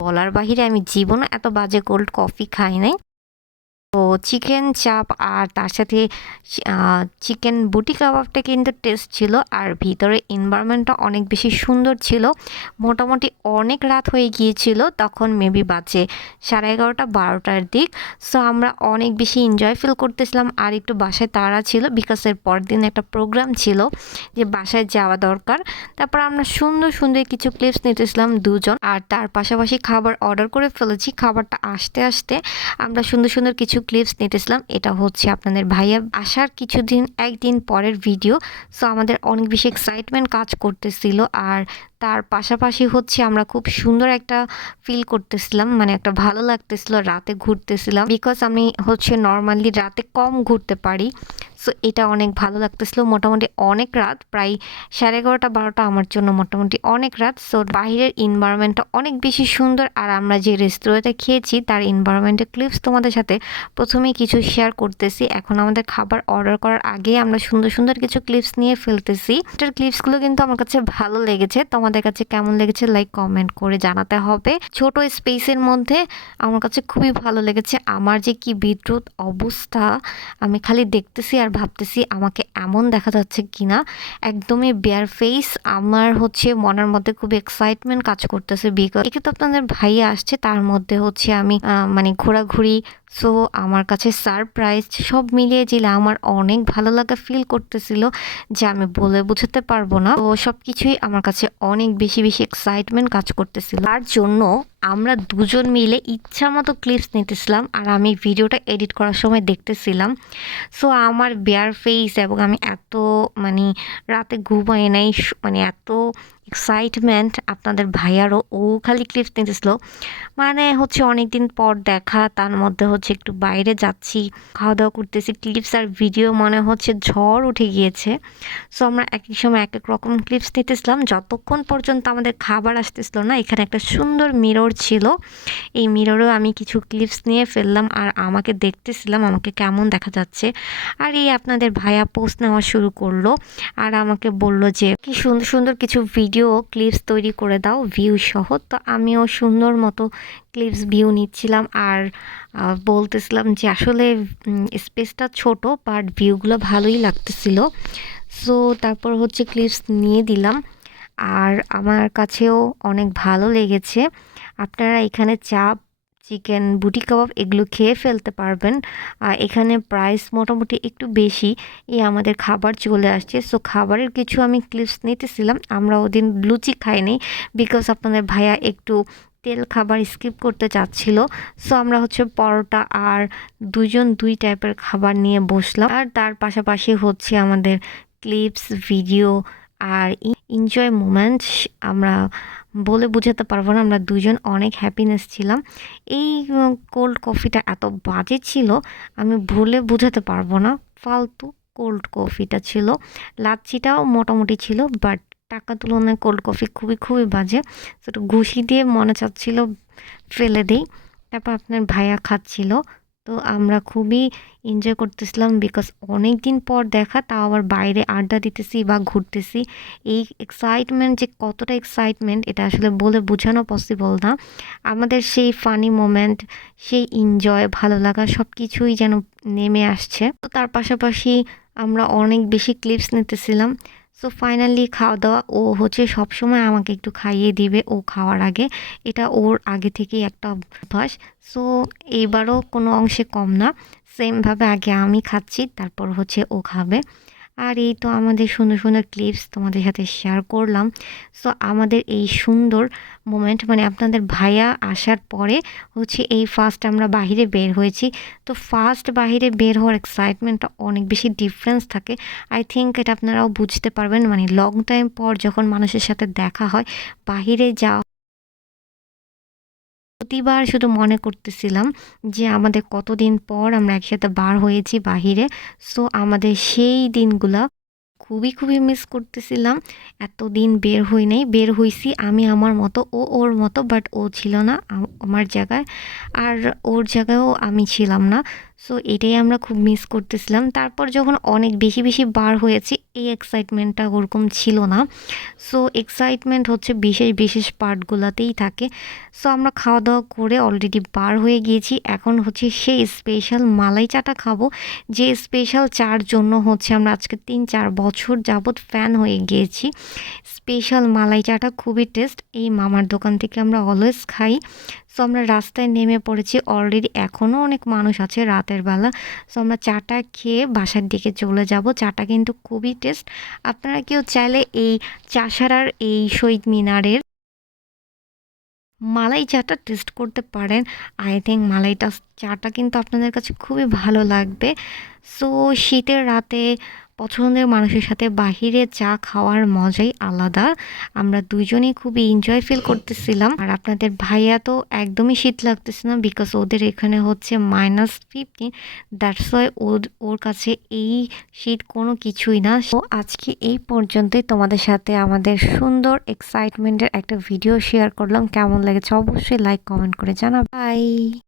বলার বাহিরে আমি জীবনে এত বাজে কোল্ড কফি খাই নাই। তো চিকেন চাপ আর তার সাথে চিকেন বুটি কাবাবটা কিন্তু টেস্ট ছিল, আর ভিতরে এনভায়রনমেন্টটা অনেক বেশি সুন্দর ছিল। মোটামুটি অনেক রাত হয়ে গিয়েছিল, তখন মেবি বাজে 11:30 12টার দিক। সো আমরা অনেক বেশি এনজয় ফিল করতেছিলাম, আর একটু বাসায় তাড়া ছিল বিকজ এর পরদিন একটা প্রোগ্রাম ছিল যে বাসায় যাওয়া দরকার। তারপর আমরা সুন্দর সুন্দর কিছু ক্লিপস নিতেছিলাম দুজন, আর তার পাশাপাশি খাবার অর্ডার করে ফেলেছি। খাবারটা আসতে আসতে আমরা সুন্দর সুন্দর কিছু ক্লিপস নিতেছিলাম। এটা হচ্ছে আপনাদের ভাইয়া আসার একদিন পরের ভিডিও। সো আমাদের অনেক বেশি এক্সাইটমেন্ট কাজ করতেছিল, আর তার পাশাপাশি হচ্ছে আমরা খুব সুন্দর একটা ফিল করতেছিলাম, মানে একটা ভালো লাগতেছিল। রাতে ঘুরতেছিলাম বিকজ আমি হচ্ছে নর্মালি রাতে কম ঘুরতে পারি। সো এটা অনেক ভালো লাগতেছিল। মোটামুটি অনেক রাত, প্রায় 11:30 12টা আমার জন্য মোটামুটি অনেক রাত। সো বাইরের এনভায়রনমেন্টটা অনেক বেশি সুন্দর, আর আমরা যে রেস্তোরাঁতে খেয়েছি তার এনভায়রনমেন্টের ক্লিপস তোমাদের সাথে প্রথমেই কিছু শেয়ার করতেছি। এখন আমাদের খাবার অর্ডার করার আগে আমরা সুন্দর সুন্দর কিছু ক্লিপস নিয়ে ফেলতেছি। এটার ক্লিপসগুলো কিন্তু আমার কাছে ভালো লেগেছে। তোমাদের কাছে কেমন লেগেছে লাইক কমেন্ট করে জানাতে হবে। ছোট স্পেসের মধ্যে আমার কাছে খুবই ভালো লেগেছে। আমার যে কি বিদ্রুত অবস্থা, আমি খালি দেখতেছি আর ভাবতেছি আমাকে এমন দেখা যাচ্ছে কিনা, একদমই বেয়ার ফেস। আমার হচ্ছে মনের মধ্যে খুব এক্সাইটমেন্ট কাজ করতেছে বিকজ একে তো আপনাদের ভাইয়া আসছে, তার মধ্যে হচ্ছে আমি মানে ঘোরাঘুরি। সো আমার কাছে সারপ্রাইজ সব মিলিয়ে জিলে আমার অনেক ভালো লাগা ফিল করতেছিল, যে আমি বলে বোঝাতে পারবো না। তো সব কিছুই আমার কাছে অনেক বেশি বেশি এক্সাইটমেন্ট কাজ করতেছিল। তার জন্য আমরা দুজন মিলে ইচ্ছা মতো ক্লিপস নিতেছিলাম, আর আমি ভিডিওটা এডিট করার সময় দেখতেছিলাম। সো আমার বেয়ার ফেস এবং আমি এত মানে রাতে ঘুমাই নাই, মানে এত এক্সাইটমেন্ট আপনাদের ভাইয়ারও, ও খালি ক্লিপস নিতেছিল। মানে হচ্ছে অনেক দিন পর দেখা, তার মধ্যে হচ্ছে একটু বাইরে যাচ্ছি, খাওয়া দাওয়া করতেছি, ক্লিপস আর ভিডিও মনে হচ্ছে ঝড় উঠে গিয়েছে। সো আমরা এক এক সময় এক এক রকম ক্লিপস নিতেছিলাম যতক্ষণ পর্যন্ত আমাদের খাবার আসতেছিল না। এখানে একটা সুন্দর মিরর ছিল, এই মিররেও আমি কিছু ক্লিপস নিয়ে ফেললাম, আর আমাকে দেখতেছিলাম আমাকে কেমন দেখা যাচ্ছে। আর এই আপনাদের ভাইয়া পোস্ট নেওয়া শুরু করলো, আর আমাকে বলল যে কি সুন্দর সুন্দর কিছু ভিডিও ক্লিপস তৈরি করে দাও ভিউ সহ। তো আমিও সুন্দর মতো ক্লিপস ভিউ নিচ্ছিলাম, আর বলতেছিলাম যে আসলে স্পেসটা ছোট বাট ভিউগুলো ভালোই লাগতেছিল। সো তারপর হচ্ছে ক্লিপস নিয়ে দিলাম, আর আমার কাছেও অনেক ভালো লেগেছে। আপনারা এখানে চাপ, চিকেন বুটি কাবাব এগুলো খেয়ে ফেলতে পারবেন। এখানে প্রাইস মোটামুটি একটু বেশি। আমাদের খাবার চলে আসছে। সো খাবারের কিছু আমি ক্লিপস নিতেছিলাম। আমরা ওদিন লুচি খাইনি বিকজ আপনাদের ভাইয়া একটু তেল খাবার স্কিপ করতে চাচ্ছিল। সো আমরা হচ্ছে পরোটা আর দুজন দুই টাইপের খাবার নিয়ে বসলাম, আর তার পাশাপাশি হচ্ছে আমাদের ক্লিপস ভিডিও আর এনজয় মোমেন্টস আমরা বলে বোঝাতে পারবো না। আমরা দুজন অনেক হ্যাপিনেস ছিলাম। এই কোল্ড কফিটা এত বাজে ছিল, আমি বলে বোঝাতে পারবো না। ফালতু কোল্ড কফিটা ছিল। লাচ্ছিটাও মোটামুটি ছিল, বাট টাকা তুলনায় কোল্ড কফি খুবই খুবই বাজে। সেটা ঘুষি দিয়ে মনে চাচ্ছিল ফেলে দিই। তারপর আপনার ভাইয়া খাচ্ছিল। তো আমরা খুবই এনজয় করতেছিলাম বিকজ অনেক দিন পর দেখা, তাও আবার বাইরে আড্ডা দিতেছি বা ঘুরতেছি। এই এক্সাইটমেন্ট যে কতটা এক্সাইটমেন্ট এটা আসলে বলে বোঝানো পসিবল না। আমাদের সেই ফানি মোমেন্ট, সেই এনজয়, ভালো লাগা সব কিছুই যেন নেমে আসছে। তো তার পাশাপাশি আমরা অনেক বেশি ক্লিপস নিতেছিলাম। সো ফাইনালি খাওয়া দাওয়া, ও হচ্ছে সবসময় আমাকে একটু খাইয়ে দিবে ও খাওয়ার আগে, এটা ওর আগে থেকেই একটা অভ্যাস। সো এইবারও কোনো অংশে কম না, সেমভাবে আগে আমি খাচ্ছি তারপর হচ্ছে ও খাবে। আর এই তো আমাদের সুন্দর সুন্দর ক্লিপস তোমাদের সাথে শেয়ার করলাম। সো আমাদের এই সুন্দর মোমেন্ট, মানে আপনাদের ভাইয়া আসার পরে হচ্ছে এই ফার্স্ট আমরা বাহিরে বের হয়েছি। তো ফার্স্ট বাহিরে বের হওয়ার এক্সাইটমেন্টটা অনেক বেশি ডিফারেন্স থাকে। আই থিঙ্ক এটা আপনারাও বুঝতে পারবেন, মানে লং টাইম পর যখন মানুষের সাথে দেখা হয়, বাহিরে যাওয়া প্রতিবার শুধু মনে করতেছিলাম যে আমাদের কতদিন পর আমরা একসাথে বার হয়েছি বাহিরে। সো আমাদের সেই দিনগুলা খুবই খুবই মিস করতেছিলাম। এতদিন বের হই নাই, বের হইছি আমি আমার মতো, ও ওর মতো, বাট ও ছিল না আমার জায়গায়, আর ওর জায়গায়ও আমি ছিলাম না। সো এটাই আমরা খুব মিস করতেছিলাম। তারপর যখন অনেক বেশি বেশি বার হয়েছি, এই এক্সাইটমেন্টটা ওরকম ছিল না। সো এক্সাইটমেন্ট হচ্ছে বিশেষ বিশেষ পার্টগুলোতেই থাকে। সো আমরা খাওয়া দাওয়া করে অলরেডি বার হয়ে গিয়েছি। এখন হচ্ছে সেই স্পেশাল মালাই চাটা খাবো, যে স্পেশাল চার জন্য হচ্ছে আমরা আজকে ৩-৪ বছর যাবৎ ফ্যান হয়ে গিয়েছি। স্পেশাল মালাই চাটা খুবই টেস্ট, এই মামার দোকান থেকে আমরা অলওয়েজ খাই। সো আমরা রাস্তায় নেমে পড়েছি, অলরেডি এখনও অনেক মানুষ আছে রাতের বেলা। সো আমরা চাটা খেয়ে বাসার দিকে চলে যাব। চাটা কিন্তু খুবই টেস্ট। আপনারা কেউ চাইলে এই চাষারার এই শহীদ মিনারের মালাই চাটা টেস্ট করতে পারেন। আই থিঙ্ক মালাইটা চাটা কিন্তু আপনাদের কাছে খুবই ভালো লাগবে। সো শীতের রাতে পছন্দের মানুষের সাথে বাহিরে চা খাওয়ার মজাই আলাদা। আমরা দুজনেই খুবই এনজয় ফিল করতেছিলাম। আর আপনাদের ভাইয়া তো একদমই শীত লাগতেছে না, বিকজ ওদের এখানে হচ্ছে -15। দ্যাটস ওয়াই ওর কাছে এই শীত কোনো কিছুই না। তো আজকে এই পর্যন্তই, তোমাদের সাথে আমাদের সুন্দর এক্সাইটমেন্টের একটা ভিডিও শেয়ার করলাম। কেমন লেগেছে অবশ্যই লাইক কমেন্ট করে জানাও। বাই।